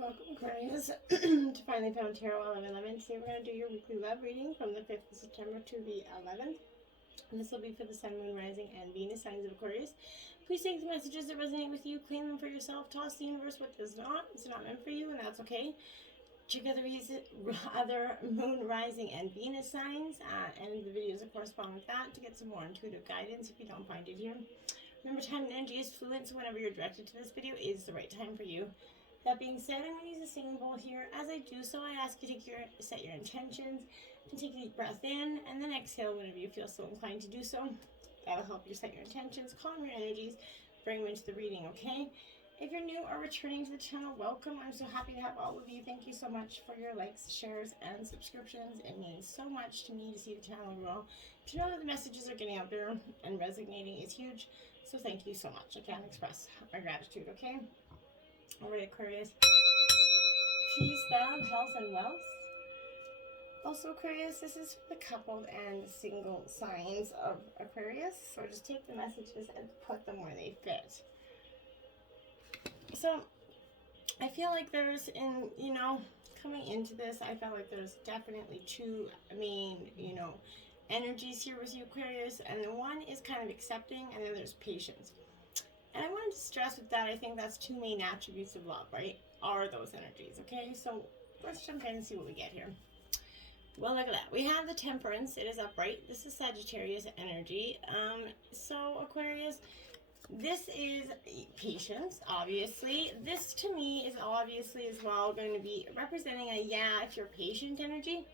Welcome, Aquarius, to Finally Found Tarot 1111. Today we're going to do your weekly love reading from the 5th of September to the 11th. And this will be for the Sun, Moon, Rising, and Venus signs of Aquarius. Please take the messages that resonate with you, claim them for yourself, toss the universe what does not. It's not meant for you, and that's okay. Check out the other Moon, Rising, and Venus signs, and the videos that correspond with that to get some more intuitive guidance if you don't find it here. Remember, time and energy is fluid, so whenever you're directed to this video is the right time for you. That being said, I'm going to use a singing bowl here. As I do so, I ask you to set your intentions and take a deep breath in, and then exhale whenever you feel so inclined to do so. That'll help you set your intentions, calm your energies, bring them into the reading, okay? If you're new or returning to the channel, welcome. I'm so happy to have all of you. Thank you so much for your likes, shares, and subscriptions. It means so much to me to see the channel grow. To know that the messages are getting out there and resonating is huge. So thank you so much. I can't express our gratitude, okay? Alright, Aquarius. Peace, love, health, and wealth. Also, Aquarius, this is for the coupled and single signs of Aquarius. So just take the messages and put them where they fit. So, I feel like there's, coming into this, I felt like there's definitely two main, energies here with you, Aquarius. And the one is kind of accepting, and then there's patience. And I wanted to stress with that, I think that's two main attributes of love, right? Are those energies, okay? So let's jump in and see what we get here. Well, look at that. We have the Temperance. It is upright. This is Sagittarius energy. So Aquarius, this is patience, obviously. This to me is obviously as well going to be representing a if you're patient energy.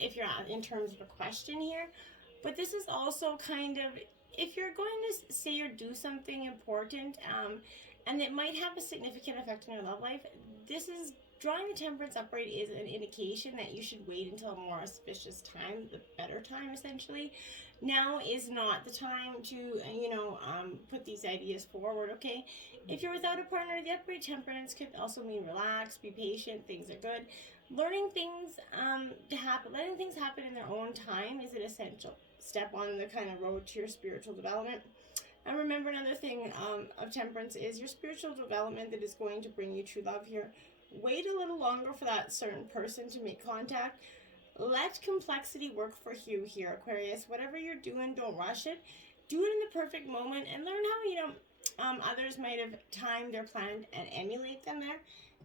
If you're in terms of a question here. But this is also kind of, if you're going to say or do something important, and it might have a significant effect on your love life, this is drawing the Temperance upright is an indication that you should wait until a more auspicious time, the better time essentially. Now is not the time to, put these ideas forward, okay? If you're without a partner, the upright Temperance could also mean relax, be patient, things are good. Learning things to happen, letting things happen in their own time is an essential step on the kind of road to your spiritual development. And remember, another thing of Temperance is your spiritual development that is going to bring you true love here. Wait a little longer for that certain person to make contact. Let complexity work for you here, Aquarius. Whatever you're doing, don't rush it. Do it in the perfect moment and learn how, others might have timed their plan and emulate them there.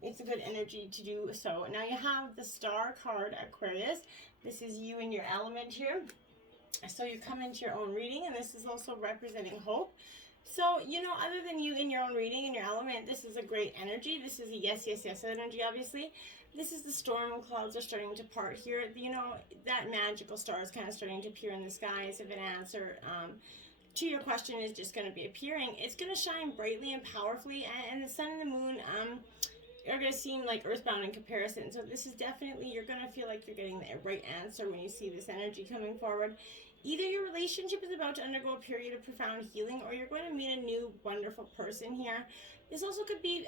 It's a good energy to do so. Now you have the Star card, Aquarius. This is you in your element here. So you come into your own reading, and this is also representing hope. So, other than you in your own reading, in your element, this is a great energy. This is a yes, yes, yes energy, obviously. This is the storm clouds are starting to part here. That magical star is kind of starting to appear in the skies. If an answer to your question is just going to be appearing, it's going to shine brightly and powerfully, and the sun and the moon are going to seem like earthbound in comparison. So this is definitely, you're going to feel like you're getting the right answer when you see this energy coming forward. Either your relationship is about to undergo a period of profound healing, or you're going to meet a new wonderful person here. This also could be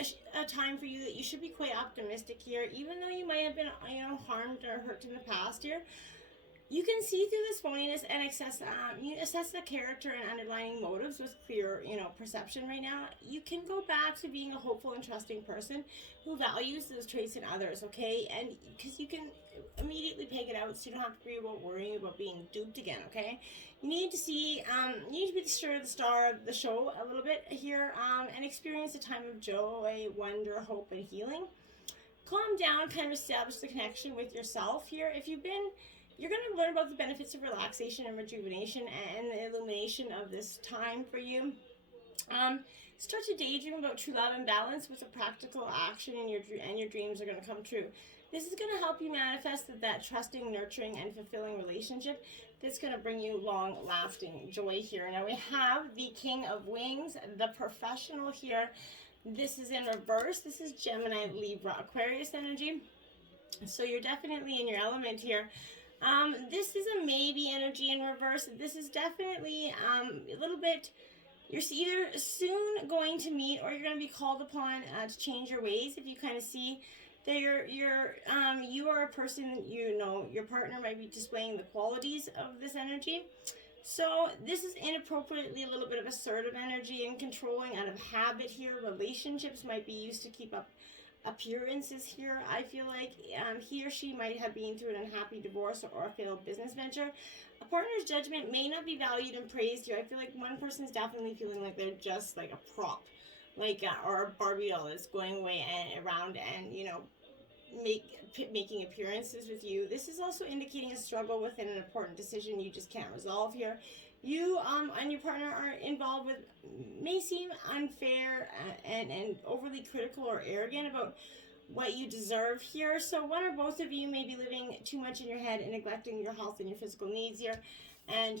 a time for you that you should be quite optimistic here, even though you might have been harmed or hurt in the past here. You can see through this phoniness and assess the character and underlying motives with clear, perception right now. You can go back to being a hopeful and trusting person who values those traits in others, okay? And because you can immediately peg it out, so you don't have to worry about worrying about being duped again, okay? You need to see, you need to be the star of the show a little bit here, and experience a time of joy, wonder, hope, and healing. Calm down, kind of establish the connection with yourself here. You're going to learn about the benefits of relaxation and rejuvenation and the illumination of this time for you. Start to daydream about true love and balance with a practical action, and your dreams are going to come true. This is going to help you manifest that trusting, nurturing, and fulfilling relationship that's going to bring you long-lasting joy here. Now we have the King of Wings, the professional here. This is in reverse. This is Gemini, Libra, Aquarius energy. So you're definitely in your element here. This is a maybe energy in reverse. This is definitely a little bit, you're either soon going to meet or you're going to be called upon to change your ways. If you kind of see that you are a person, your partner might be displaying the qualities of this energy. So this is inappropriately a little bit of assertive energy and controlling out of habit here. Relationships might be used to keep up appearances here. I feel like he or she might have been through an unhappy divorce or a failed business venture. A partner's judgment may not be valued and praised here. I feel like one person's definitely feeling like they're just like a prop, like or a Barbie doll that's going away and around and making appearances with you. This is also indicating a struggle within an important decision you just can't resolve here. You and your partner are involved with may seem unfair and overly critical or arrogant about what you deserve here. So one or both of you may be living too much in your head and neglecting your health and your physical needs here, and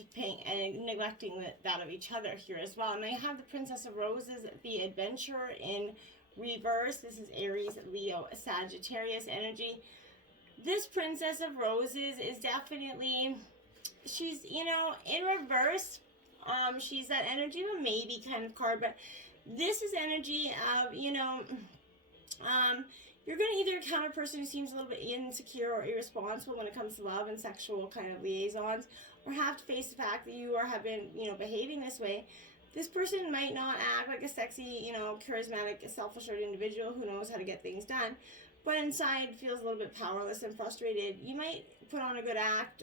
neglecting that of each other here as well. And I have the Princess of Roses, the Adventurer, in reverse. This is Aries, Leo, Sagittarius energy. This Princess of Roses is definitely, she's, in reverse. She's that energy of a maybe kind of card, but this is energy of, you're going to either encounter a person who seems a little bit insecure or irresponsible when it comes to love and sexual kind of liaisons, or have to face the fact that you have been, behaving this way. This person might not act like a sexy, charismatic, self-assured individual who knows how to get things done, but inside feels a little bit powerless and frustrated. You might put on a good act,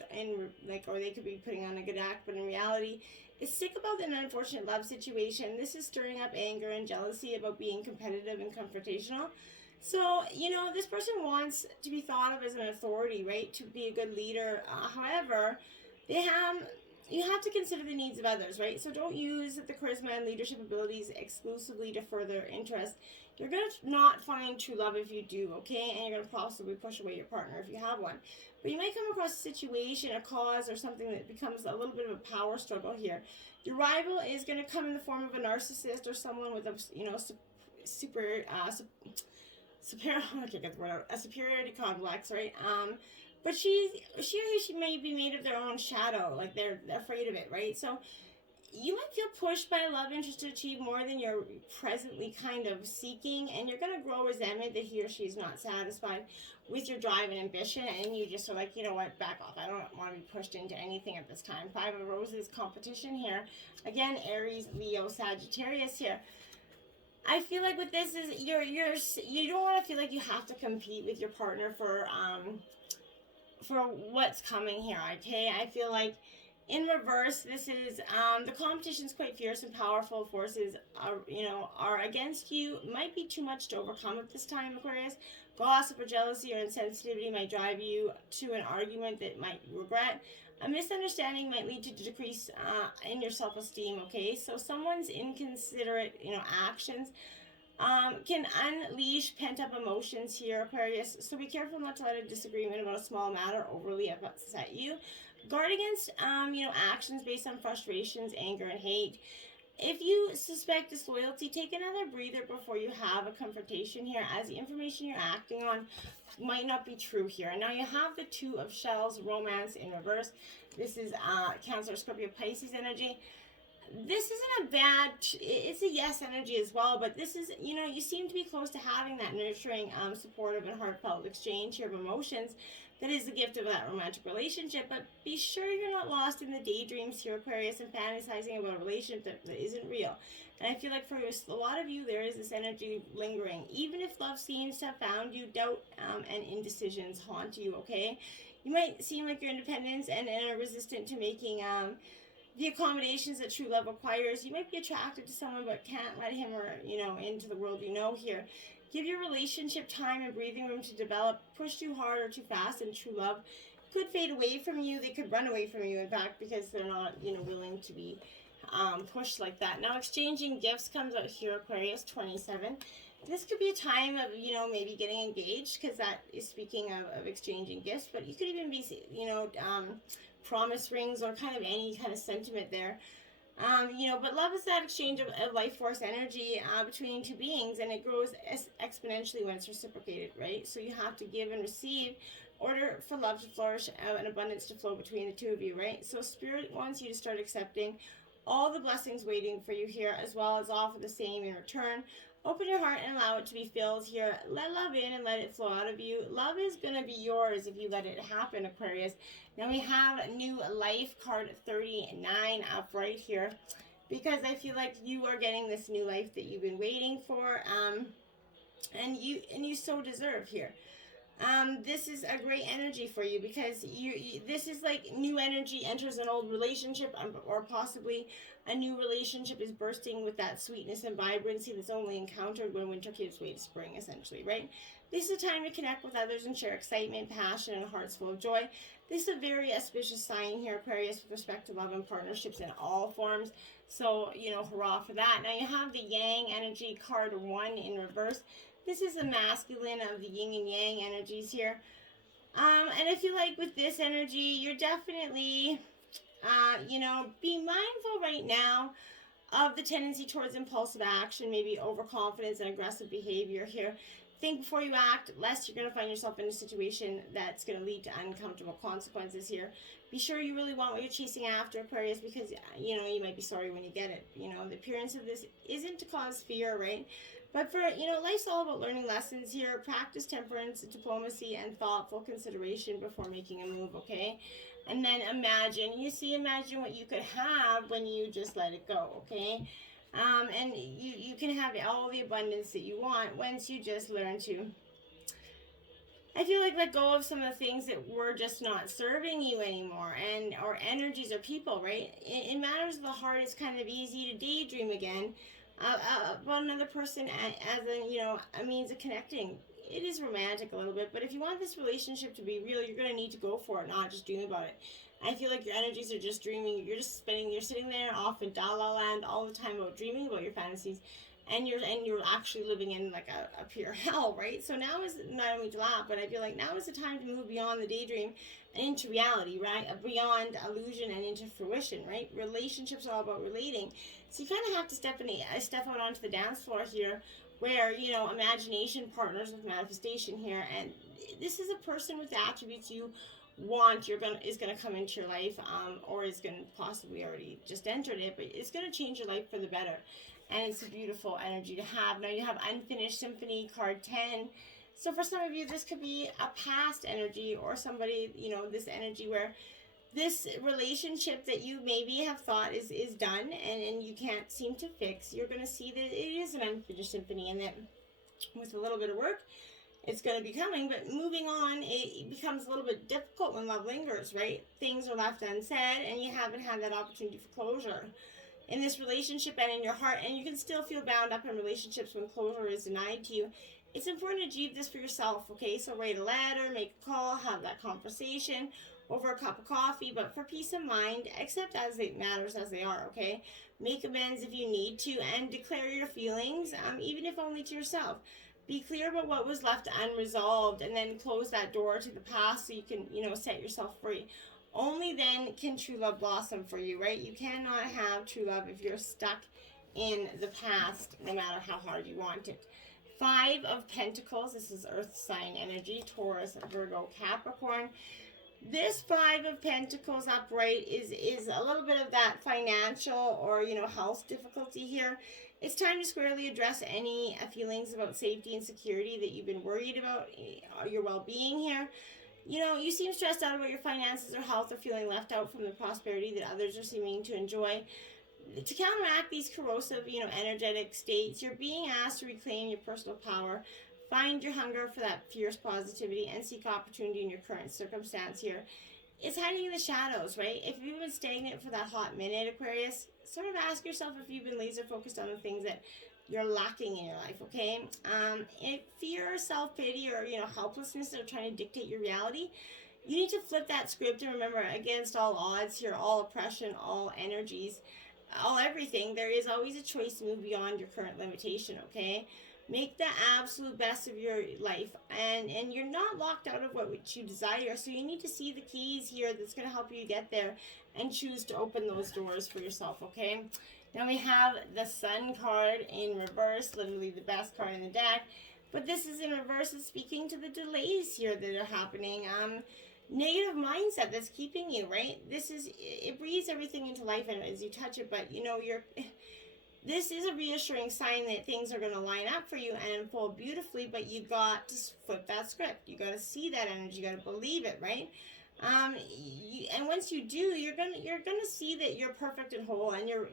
or they could be putting on a good act, but in reality, it's sick about an unfortunate love situation. This is stirring up anger and jealousy about being competitive and confrontational. So, this person wants to be thought of as an authority, right? To be a good leader. However, you have to consider the needs of others, right? So don't use the charisma and leadership abilities exclusively to further interest. You're going to not find true love if you do, okay? And you're going to possibly push away your partner if you have one. But you might come across a situation, a cause, or something that becomes a little bit of a power struggle here. Your rival is going to come in the form of a narcissist or someone with a, a superiority complex, right? But she or he may be made of their own shadow, like they're afraid of it, right? So you might feel pushed by a love interest to achieve more than you're presently kind of seeking, and you're going to grow resentment that he or she is not satisfied with your drive and ambition, and you just are like, back off. I don't want to be pushed into anything at this time. Five of Roses competition here. Again, Aries, Leo, Sagittarius here. I feel like with this is you don't want to feel like you have to compete with your partner for what's coming here, okay? I feel like in reverse, this is the competition's quite fierce and powerful forces are against you. Might be too much to overcome at this time, Aquarius. Gossip or jealousy or insensitivity might drive you to an argument that might regret. A misunderstanding might lead to a decrease in your self-esteem, okay? So someone's inconsiderate, actions can unleash pent-up emotions here, Aquarius. So be careful not to let a disagreement about a small matter overly upset you. Guard against, actions based on frustrations, anger, and hate. If you suspect disloyalty, take another breather before you have a confrontation here, as the information you're acting on might not be true here. And now you have the Two of Shells, romance in reverse. This is Cancer, Scorpio, Pisces energy. This isn't a bad, it's a yes energy as well, but this is, you seem to be close to having that nurturing, supportive, and heartfelt exchange here of emotions. That is the gift of that romantic relationship, but be sure you're not lost in the daydreams here, Aquarius, and fantasizing about a relationship that isn't real. And I feel like for a lot of you, there is this energy lingering. Even if love seems to have found you, doubt and indecisions haunt you, okay? You might seem like you're independent and are resistant to making the accommodations that true love requires. You might be attracted to someone but can't let him or, into the world here. Give your relationship time and breathing room to develop. Push too hard or too fast, and true love could fade away from you. They could run away from you, in fact, because they're not, willing to be pushed like that. Now, exchanging gifts comes out here, Aquarius, 27. This could be a time of, maybe getting engaged, because that is speaking of exchanging gifts, but you could even be, promise rings or kind of any kind of sentiment there. But love is that exchange of life force energy between two beings, and it grows exponentially when it's reciprocated, right? So you have to give and receive in order for love to flourish and abundance to flow between the two of you, right? So Spirit wants you to start accepting all the blessings waiting for you here, as well as offer the same in return. Open your heart and allow it to be filled here. Let love in and let it flow out of you. Love is going to be yours if you let it happen, Aquarius. Now we have New Life card 39 up right here, because I feel like you are getting this new life that you've been waiting for, and you so deserve here. This is a great energy for you, because this is like new energy enters an old relationship, or possibly a new relationship is bursting with that sweetness and vibrancy that's only encountered when winter gives way to spring, essentially, right? This is a time to connect with others and share excitement, passion, and hearts full of joy. This is a very auspicious sign here, Aquarius, with respect to love and partnerships in all forms. So, hurrah for that. Now you have the Yang energy card 1 in reverse. This is the masculine of the yin and yang energies here. And I feel like with this energy, you're definitely, being mindful right now of the tendency towards impulsive action, maybe overconfidence and aggressive behavior here. Think before you act, lest you're going to find yourself in a situation that's going to lead to uncomfortable consequences here. Be sure you really want what you're chasing after, Aquarius, because, you might be sorry when you get it. The appearance of this isn't to cause fear, right? But for, life's all about learning lessons here. Practice temperance, diplomacy, and thoughtful consideration before making a move, okay? And then imagine what you could have when you just let it go, okay? And you can have all the abundance that you want once you just learn to, I feel like, let go of some of the things that were just not serving you anymore, or energies or people, right? In matters of the heart, it's kind of easy to daydream again about another person as a means of connecting. It is romantic a little bit, but if you want this relationship to be real, you're going to need to go for it, not just dream about it. I feel like your energies are just dreaming. You're sitting there off in Da La Land all the time about dreaming about your fantasies, and you're actually living in like a pure hell, right? So now is not only to laugh, but I feel like now is the time to move beyond the daydream and into reality, right? Beyond illusion and into fruition, right? Relationships are all about relating. So you kind of have to step out onto the dance floor here, where imagination partners with manifestation here, and this is a person with the attributes you want is gonna come into your life, or is gonna possibly already just entered it, but it's gonna change your life for the better, and it's a beautiful energy to have. Now you have Unfinished Symphony card 10. So for some of you, this could be a past energy, or somebody, this energy where this relationship that you maybe have thought is done and you can't seem to fix, you're going to see that it is an unfinished symphony, and that with a little bit of work, it's going to be coming. But moving on, it becomes a little bit difficult when love lingers, right? Things are left unsaid, and you haven't had that opportunity for closure in this relationship and in your heart, and you can still feel bound up in relationships when closure is denied to you. It's important to achieve this for yourself, okay? So write a letter, make a call, have that conversation over a cup of coffee, but for peace of mind, accept matters as they are, okay? Make amends if you need to, and declare your feelings, even if only to yourself. Be clear about what was left unresolved, and then close that door to the past so you can, set yourself free. Only then can true love blossom for you, right? You cannot have true love if you're stuck in the past, no matter how hard you want it. 5 of Pentacles, this is Earth sign energy, Taurus, Virgo, Capricorn. This 5 of Pentacles upright is a little bit of that financial or, health difficulty here. It's time to squarely address any feelings about safety and security that you've been worried about, your well-being here. You seem stressed out about your finances or health, or feeling left out from the prosperity that others are seeming to enjoy. To counteract these corrosive, energetic states, you're being asked to reclaim your personal power. Find your hunger for that fierce positivity and seek opportunity in your current circumstance here. It's hiding in the shadows, right? If you've been stagnant for that hot minute, Aquarius, sort of ask yourself if you've been laser focused on the things that you're lacking in your life, okay? If fear, self-pity, or, helplessness are trying to dictate your reality, you need to flip that script and remember, against all odds here, all oppression, all energies, all everything, there is always a choice to move beyond your current limitation, okay? Make the absolute best of your life, and you're not locked out of what you desire, so you need to see the keys here that's going to help you get there and choose to open those doors for yourself, okay? Now we have the Sun card in reverse, literally the best card in the deck, but this is in reverse. It's speaking to the delays here that are happening. negative mindset that's keeping you, right? It breathes everything into life and as you touch it, but this is a reassuring sign that things are going to line up for you and unfold beautifully, but you got to flip that script. You got to see that energy. You got to believe it, right? And once you do, you're gonna see that you're perfect and whole, and you're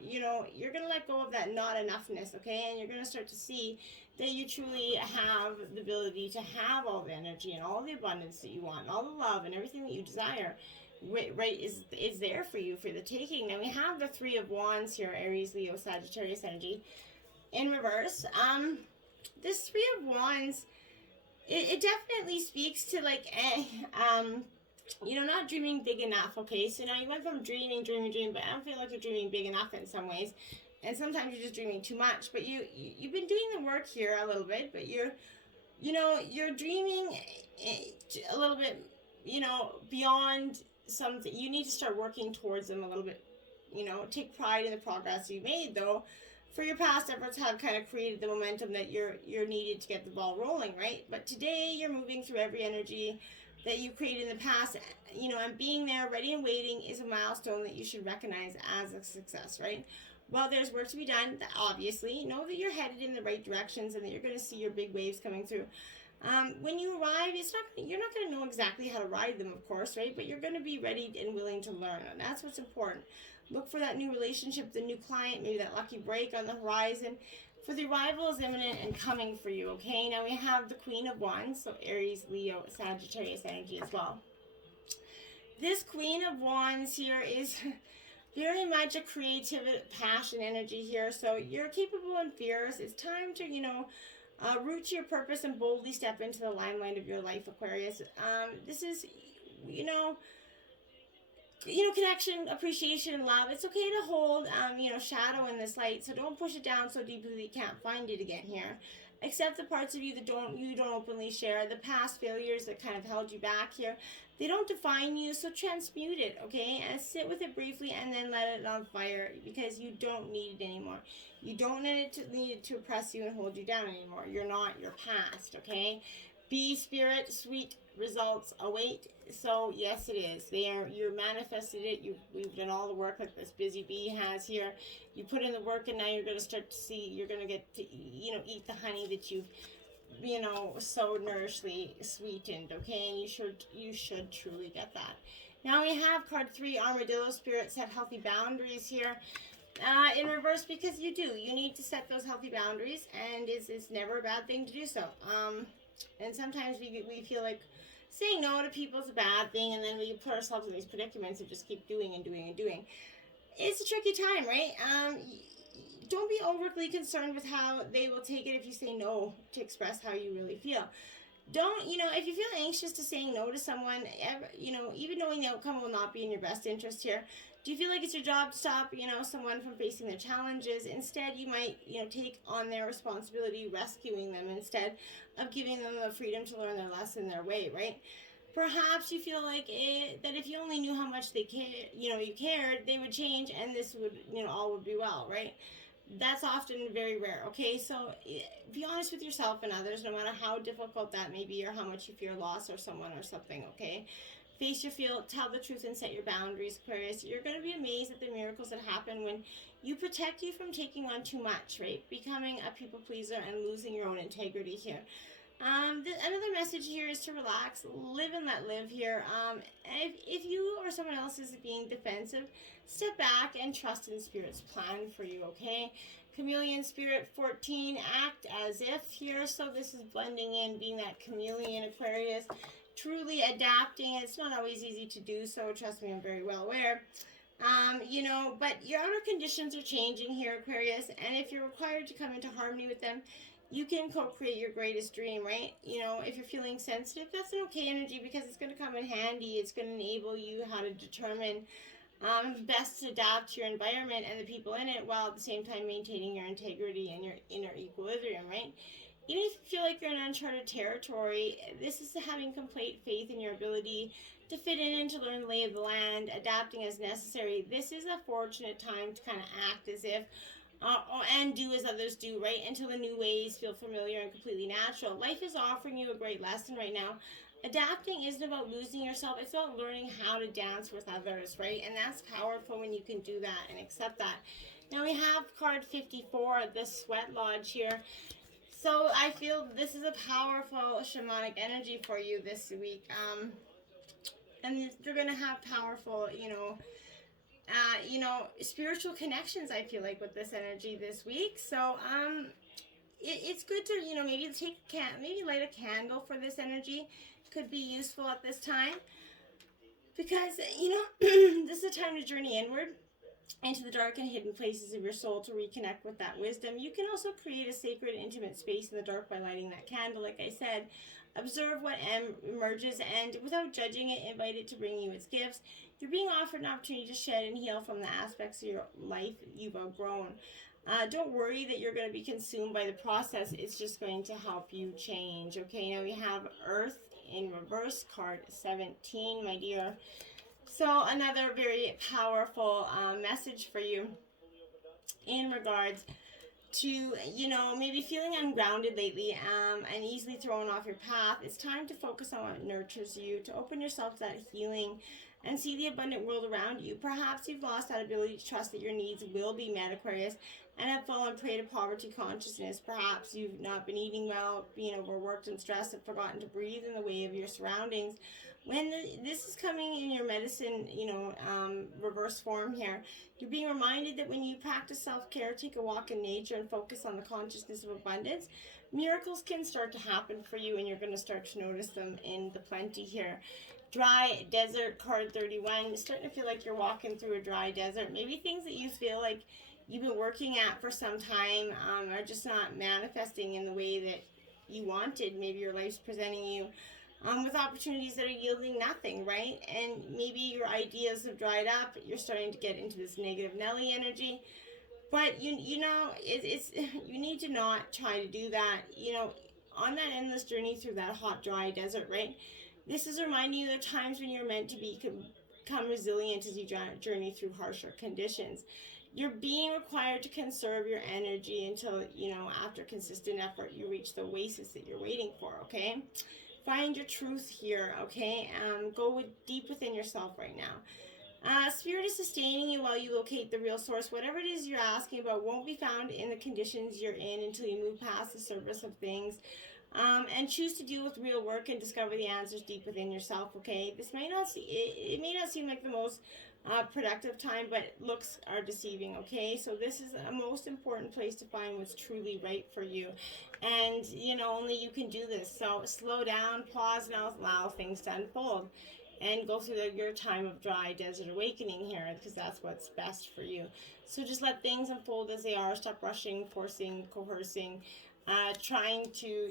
gonna let go of that not enoughness, okay? And you're gonna start to see that you truly have the ability to have all the energy and all the abundance that you want, and all the love and everything that you desire, right, is there for you for the taking. Now we have the Three of Wands here, Aries, Leo, Sagittarius energy in reverse. This Three of Wands, it definitely speaks to not dreaming big enough, okay? So now you went from dreaming, but I don't feel like you're dreaming big enough in some ways. And sometimes you're just dreaming too much. But you've been doing the work here a little bit, but you're dreaming a little bit, beyond something. You need to start working towards them a little bit. Take pride in the progress you made, though. For your past efforts have kind of created the momentum that you're needed to get the ball rolling, right? But today you're moving through every energy that you created in the past, and being there, ready and waiting, is a milestone that you should recognize as a success, right? Well, there's work to be done, obviously. Know that you're headed in the right directions and that you're going to see your big waves coming through. When you arrive, you're not going to know exactly how to ride them, of course, right? But you're going to be ready and willing to learn, and that's what's important. Look for that new relationship, the new client, maybe that lucky break on the horizon. For the arrival is imminent and coming for you, okay? Now we have the Queen of Wands, so Aries, Leo, Sagittarius energy as well. This Queen of Wands here is very much a creative passion energy here. So you're capable and fierce. It's time to, root to your purpose and boldly step into the limelight of your life, Aquarius. This is, connection, appreciation, love. It's okay to hold, shadow in this light. So don't push it down so deeply that you can't find it again here. Accept the parts of you that you don't openly share. The past failures that kind of held you back here. They don't define you, so transmute it, okay? And sit with it briefly and then let it on fire, because you don't need it anymore. You don't need it to oppress you and hold you down anymore. You're not your past, okay? Bee spirit, sweet results await. So yes, it is. You manifested it. We've done all the work like this busy bee has here. You put in the work, and now you're going to start to see. You're going to get to eat the honey that you've so nourishingly sweetened. Okay, and you should truly get that. Now we have card 3, Armadillo spirit. Set healthy boundaries here. In reverse, because you need to set those healthy boundaries, and it's never a bad thing to do so. And sometimes we feel like saying no to people is a bad thing, and then we put ourselves in these predicaments and just keep doing and doing and doing. It's a tricky time, right? Don't be overly concerned with how they will take it if you say no to express how you really feel. Don't, if you feel anxious to saying no to someone, even knowing the outcome will not be in your best interest here. Do you feel like it's your job to stop, someone from facing their challenges? Instead, you might, take on their responsibility, rescuing them instead of giving them the freedom to learn their lesson their way, right? Perhaps you feel like that if you only knew how much they care, you cared, they would change, and this would, all would be well, right? That's often very rare, okay? So be honest with yourself and others, no matter how difficult that may be or how much you fear loss or someone or something, okay? Face your feel, tell the truth, and set your boundaries, Aquarius. You're going to be amazed at the miracles that happen when you protect you from taking on too much, right? Becoming a people pleaser and losing your own integrity here. Another message here is to relax, live and let live here. If you or someone else is being defensive, step back and trust in Spirit's plan for you, okay? Chameleon Spirit 14, act as if here. So this is blending in, being that chameleon, Aquarius. Truly adapting. It's not always easy to do so. Trust me, I'm very well aware. But your outer conditions are changing here, Aquarius. And if you're required to come into harmony with them, you can co-create your greatest dream, right? If you're feeling sensitive, that's an okay energy, because it's going to come in handy. It's going to enable you how to determine best to adapt to your environment and the people in it, while at the same time maintaining your integrity and your inner equilibrium, right? Even if you feel like you're in uncharted territory, this is having complete faith in your ability to fit in and to learn the lay of the land, adapting as necessary. This is a fortunate time to kind of act as if, and do as others do, right? Until the new ways feel familiar and completely natural. Life is offering you a great lesson right now. adapting isn't about losing yourself. It's about learning how to dance with others, right? And that's powerful when you can do that and accept that. Now we have card 54, the Sweat Lodge here. So I feel this is a powerful shamanic energy for you this week. And you're going to have powerful, spiritual connections, I feel like, with this energy this week. So, it's good to, maybe maybe light a candle for this energy. Could be useful at this time. Because, this is a time to journey inward into the dark and hidden places of your soul to reconnect with that wisdom. You can also create a sacred, intimate space in the dark by lighting that candle, like I said. Observe what emerges, and without judging it, invite it to bring you its gifts. You're being offered an opportunity to shed and heal from the aspects of your life you've outgrown. Don't worry that you're going to be consumed by the process. It's just going to help you change. Okay, now we have Earth in reverse, card 17, my dear. So another very powerful message for you in regards to, maybe feeling ungrounded lately and easily thrown off your path. It's time to focus on what nurtures you, to open yourself to that healing and see the abundant world around you. Perhaps you've lost that ability to trust that your needs will be met, Aquarius, and have fallen prey to poverty consciousness. Perhaps you've not been eating well, being overworked and stressed, and forgotten to breathe in the way of your surroundings. When this is coming in your medicine, reverse form here, you're being reminded that when you practice self-care, take a walk in nature, and focus on the consciousness of abundance, miracles can start to happen for you, and you're going to start to notice them in the plenty here. Dry desert, card 31. You're starting to feel like you're walking through a dry desert. Maybe things that you feel like you've been working at for some time are just not manifesting in the way that you wanted. Maybe your life's presenting you with opportunities that are yielding nothing, right? And maybe your ideas have dried up. You're starting to get into this negative Nelly energy. But, it's you need to not try to do that, on that endless journey through that hot, dry desert, right? This is reminding you there are times when you're meant to become resilient as you journey through harsher conditions. You're being required to conserve your energy until, after consistent effort, you reach the oasis that you're waiting for, okay? Find your truth here, okay? Go deep within yourself right now. Spirit is sustaining you while you locate the real source. Whatever it is you're asking about won't be found in the conditions you're in until you move past the surface of things. And choose to deal with real work and discover the answers deep within yourself, okay? This may not it may not seem like the most productive time, but looks are deceiving, okay? So this is a most important place to find what's truly right for you. And, only you can do this. So slow down, pause, and allow things to unfold. And go through your time of dry desert awakening here, because that's what's best for you. So just let things unfold as they are. Stop rushing, forcing, coercing, trying to,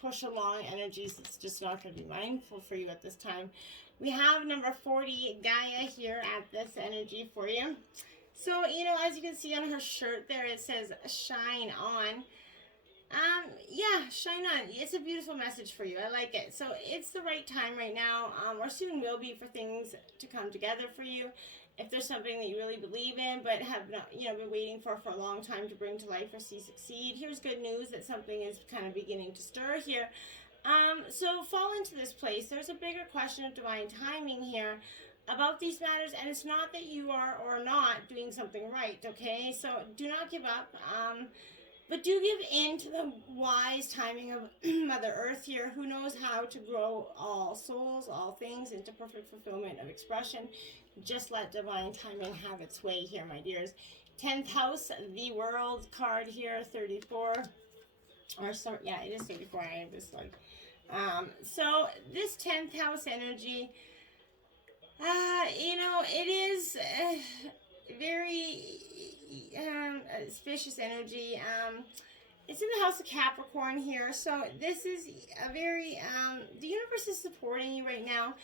push along energies. It's just not going to be mindful for you at this time. We have number 40, Gaia, here at this energy for you. So, as you can see on her shirt there, it says, shine on. Shine on. It's a beautiful message for you. I like it. So it's the right time right now, or soon will be, for things to come together for you. If there's something that you really believe in, but have not, been waiting for a long time to bring to life or see succeed, here's good news that something is kind of beginning to stir here. So fall into this place. There's a bigger question of divine timing here about these matters, and it's not that you are or not doing something right, okay? So do not give up. But do give in to the wise timing of Mother Earth here, who knows how to grow all souls, all things, into perfect fulfillment of expression. Just let divine timing have its way here, my dears. 10th house, the World card here, 34. Or so, yeah, it is 34. I have this like. So this 10th house energy, it is very auspicious energy. It's in the house of Capricorn here, so this is a very the universe is supporting you right now.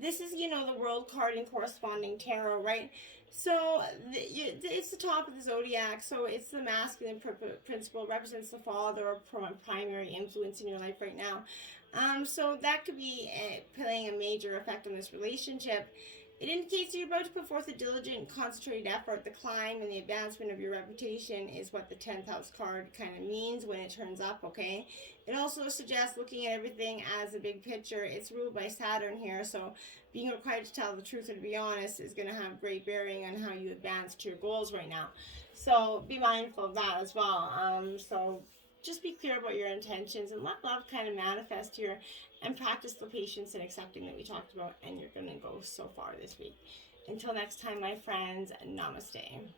This is, the World card in corresponding tarot, right? So it's the top of the zodiac, so it's the masculine principle, represents the father or primary influence in your life right now. So that could be playing a major effect on this relationship. It indicates that you're about to put forth a diligent, concentrated effort. The climb and the advancement of your reputation is what the 10th house card kind of means when it turns up, okay? It also suggests looking at everything as a big picture. It's ruled by Saturn here, so being required to tell the truth or to be honest is going to have great bearing on how you advance to your goals right now. So be mindful of that as well. So just be clear about your intentions and let love kind of manifest here, and practice the patience and accepting that we talked about, and you're going to go so far this week. Until next time, my friends, namaste.